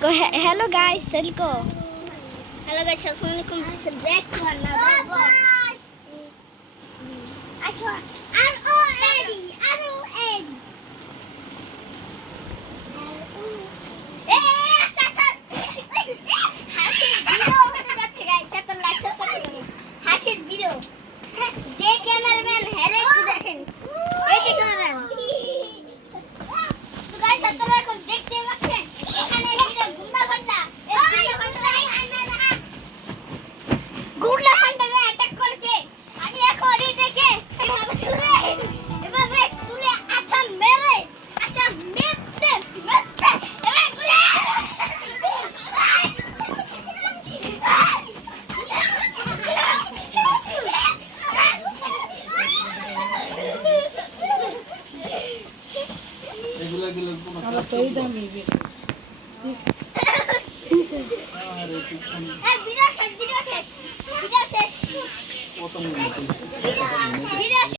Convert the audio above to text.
Hello guys, Selko. Hello guys, assalamualaikum. Subject warna baba. Aswa, R-O-N-E. হাসির video যে cameraman হেরে একটু দেখেন এই যে ক্যামেরাম্যান তো গাইস আপনারা এখন দেখতে পাচ্ছেন এখানে একটা গুন্ডা ফান্ডা গুন্ডা ফান্ডারে অ্যাটাক করেছে আমি এখন এটাকে এভাবে তুলে আচ্ছা মেরে আচ্ছা মেরতে এভাবে Kalau tahu dah bibi. Video শেষ ভিডিও শেষ Potong. ভিডিও